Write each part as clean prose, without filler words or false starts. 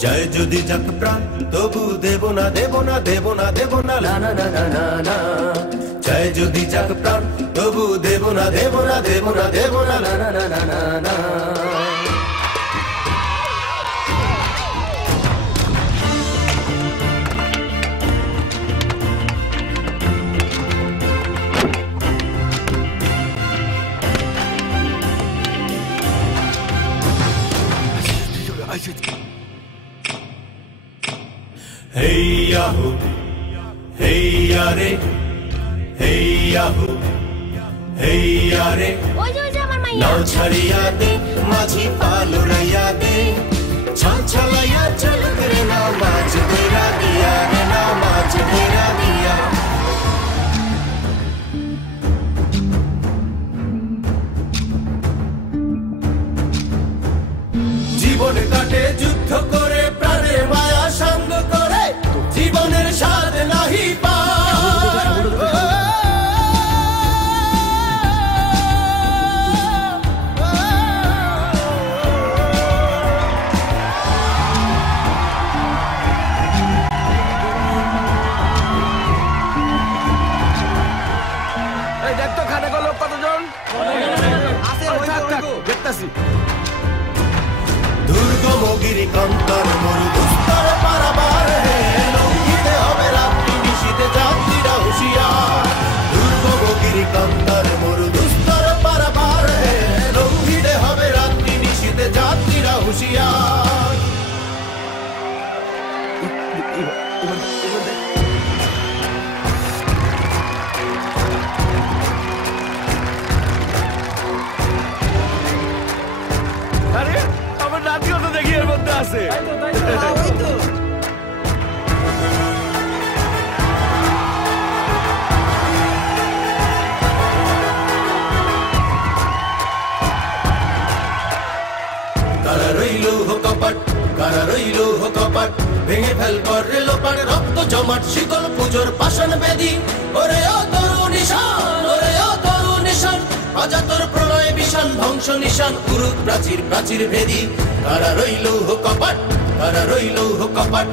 জয় যদি যাক প্রাণ তবু দেব না দেব না দেব না দেব না না না না না না না জয় যদি যাক প্রাণ তবু দেব না দেব না দেব না দেব না না না না না না না Hey Yahoo, hey yare, hey Yahoo, hey yare. Now chhariya de, माझी पालुरैया दे, छाल छलाया चल करे नामाज तेरा दिया रे नामाज तेरा दिया. জীবনে কাটে যুদ্ধ করে প্রাণের মায়া সঙ্গ করে জীবনের স্বাদ নাহি পায় এই দেখ তো খানে গেল কতজন আছে দেখতাছি দুর্গমগিরি কন্তর মরু দুস্তর পারাবার হে লঙ্ঘিতে হবে রাত্রি নিশীতে যাত্রীরা হুঁশিয়ার দুর্গমগিরি কন্তর মরু দুস্তর পারাবার হে লঙ্ঘিতে হবে রাত্রি নিশীতে যাত্রীরা হুঁশিয়ার আরে আমার নাতিও তো দেখি এর মধ্যে আছে কারা রইলো হো কপট কারা রইলো হো কপট ভেঙে ফেল করে লোপাট রক্ত জমাট শিকল পুজোর পাষাণ বেদি ওরে ও তরু নিশান ওরে ও তরু নিশান অজাতর প্রলয় বিশান ধ্বংস নিশান কুরুক প্রাচীর প্রাচীর ভেদি কারা রইলো হো কপট কারা রইলো হো কপট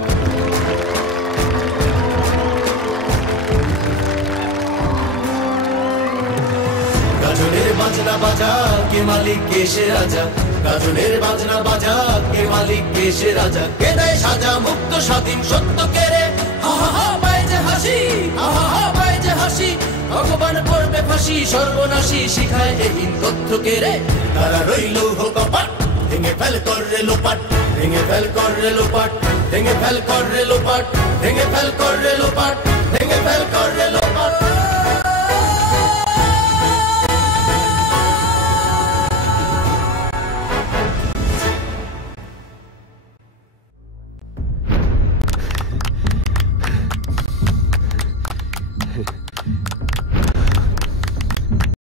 গাজনের বাজনা বাজা কে মালিক কে সে রাজা গাজনের বাজনা বাজা কে মালিক কে সে রাজা কে দেয় সাজা মুক্ত স্বাধীন সত্য কেড়ে হা হা হা পায় যে হাসি হা হা হা পায় যে হাসি ভগবান পড়বে ফাঁসি সর্বনাশী শিখায় এহীন তথ্য কেড়ে কারা রইল হো কপাট ভেঙে ফেল কর রে লোপাট ভেঙে ফেল কর রে লোপাট ভেঙে ফেল কর রে লোপাট ভেঙে ফেল কর রে লোপাট ভেঙে ফেল কর রে